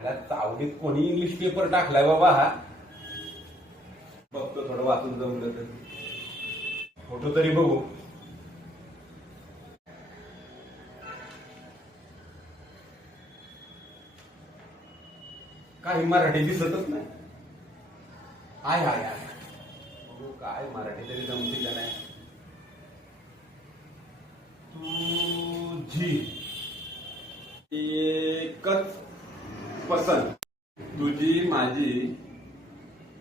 चावडीत कोणी English paper टाकलाय बाबा हा. बघतो थोडं वाचून जमलं तर फोटो तरी बघू. काही मराठी दिसतच नाही. आय आय आय बघू काय मराठी तरी जमती का नाही. तुझी एकच पसंत तुझी माझी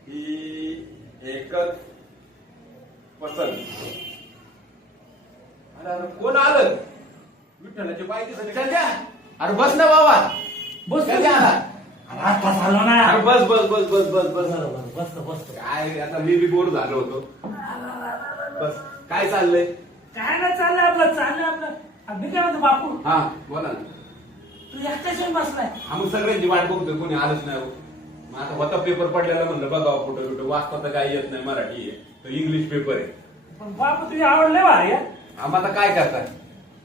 ही एकच पसंत अरे अरे कोण आलं? विठ्ठलाची दिसत संध्या अरे बस ना बाबा. बस संध्या आता झालो ना. अरे बस बस बस बस बस बस. बसतो बसतो काय आता मी बी बोर झालो होतो. बस. काय चाललंय? काय नाही चाललंय आपलं चाललंय आपलं. मी काय म्हणतो बापू? हा बोला ना. तू एकटाच येऊन बसलाय. हा मग सगळ्यांची वाट बघतोय कोणी आलंच नाही. हो. मग आता होता पेपर पडलेला म्हणलं बघावं कुठं कुठं. वाचता तर काही येत नाही मराठी आहे. तो इंग्लिश पेपर आहे. पण बापू तुझी आवडले भारी आहे. आता काय करता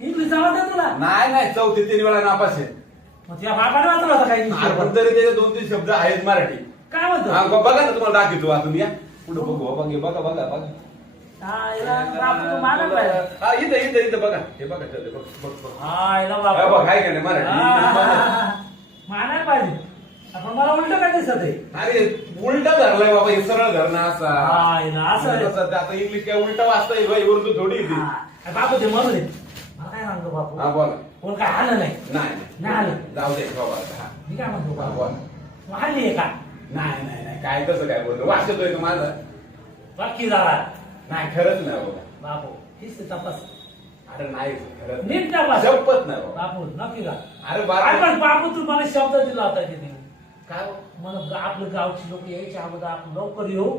इंग्लिश आवडतं तुला? नाही नाही चौथी तीन वेळा नापास आहे. मग तुझ्या बापाने वाचलं होतं काही अरे पण तरी त्याचे दोन तीन शब्द आहेत मराठी. काय हा म्हणतो ब- बघा ना तुम्हाला दाखवतो वाचून या पुढे बघू बघा बघा बघा बघा. हा, इथं इथं इथं बघा. हे बघा इथं, बघ बघ बघ. हा हा, बघ आहे का नाही मराठी. मानायला पाहिजे. आपण मला उलट काय दिसत आहे? अरे उलटा धरलाय बाबा हे सरळ धरणं असा. हा, याला असं आहे. ते आता इंग्लिश काय उलटा वाचता येईल बाई उर्दू थोडी येते हा. बापू ते म्हणू दे. मला काय सांगतो हा बापू बोला. कोण काय आलं नाही. नाही नाही. आलं. जाऊ दे बाबा हा. मी काय म्हणतो हा, बापू बोला. तू हल्ली आहे का? नाही नाही नाही. काय तसं काय बोलतो? वाचतोय माझा? बाकी झाला नाही खरंच नाही बाबा. बापू हीच तपास. अरे नाही खरंच नीट तपास. शपथ नाही बाबा. बापू नक्की का? अरे अरे बाबा पण बापू तू मला शब्द दिला होता नाही? काय मला आपलं गावची लोक यायच्या अगोदर आपण लवकर येऊ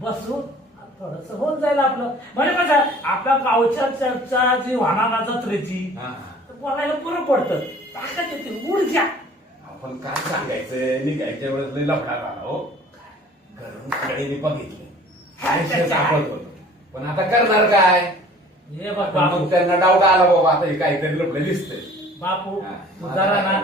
बसू थोडस होऊन जाईल आपलं. म्हणजे कसं आपल्या गावच्या चर्चा जी होणार ना जत्रेची हा, हा. तर बोलायला बरं पडतं. ताकद येते ऊर्जा. आपण काय सांगायचं निघायच्या वेळेस लई लफडा झाला हो. घरून कडेने बघितले. काय सापडत होतो पण आता करणार काय? हे बघ मग त्यांना डाऊट आला बाबा आता हे काहीतरी लपडे दिसतंय. बापू हा. तू जरा ना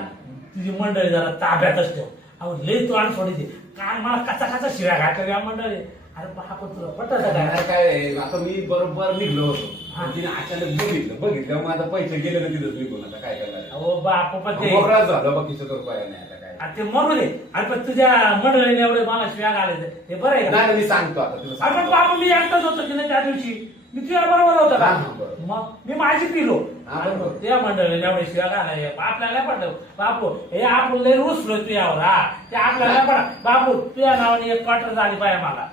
तुझी मंडळी जरा ताब्यातच ठेव. अहो लय तू आणि सोडीचे काय मला कचा कचा शिव्या घातल्या या मंडळी? अरे बापू तुला पटत काय? आता मी बरोबर निघलो होतो. तिने अचानक बघितलं. बघितलं आता पैसे गेले ना तिथंच निघून आता काय करायचं अहो बापू पण ते मोकळाच झालं बाकीचं तर काय नाही आता काय. अरे ते मरू दे. अरे पण तुझ्या मंडळीने एवढे मला शिव्या घालायचे. हे बरं आहे का? नाही मी सांगतो आता तुला अरे पण सांगतो. बापू मी एकटाच होतो की नाही त्या दिवशी? मी तुझ्या बरोबर होतो हा, का बरोबर. मग मी माझी पिलो. हा, अरे बरोबर. त्या मंडळीने एवढे शिव्या घालाय आपल्याला पडलं. बापू हे आपण लय रुसलोय तुझ्यावर हा. ते आपल्याला पडा. बापू तुझ्या नावाने एक क्वार्टर झाली पाहिजे मला.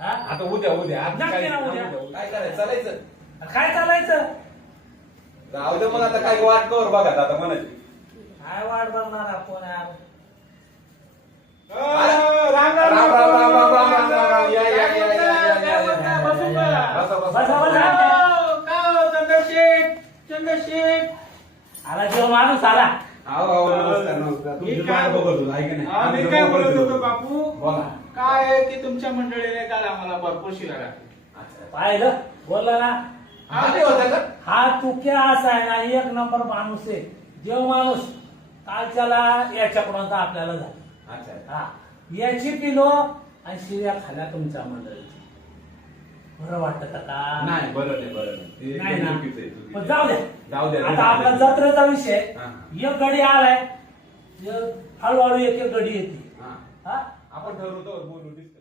हा? आता उद्या उद्या. आज नक्की काय ना उद्या. काय करायचं? चालायचं. काय चालायचं जाऊ दे मग आता काय वाट कवर बघा आता म्हणायची काय वाट बघणार आपण यार राम राम राम राम राम राम राम राम राम या या या या या या या बसून बघा. बसा बसा, बसा बसा. चंद्रशेठ चंद्रशेठ आला जेव्हा माणूस आला आओ आओ नमस्कार नमस्कार मी तुमची काय वाट बघत होतो ऐका हा, नाही मी काय बोलत होतो बापू बोला काय आहे की तुमच्या मंडळीने काल आम्हाला भरपूर शिव्या. पाहिलं बोलला ना हा होतं का? हा तुक्या असा आहे ना एक नंबर माणूस आहे. जेव माणूस कालच्याला याच्याकडून तर आपल्याला झाला. अच्छा हा. याची किलो आणि शिव्या खाल्या तुमच्या मंडळीची. बरं वाटत का नाही बरं नाही बरं नाही. ते नाही ना. चुकीचं आहे, चुकीचं पण आहे. जाऊ द्या जाऊ द्या आता आपला जत्रेचा विषय. एक गडी आलाय. एक हळूहळू एक एक गडी येते. हा. हा? आपण ठरवतो बोलू discuss.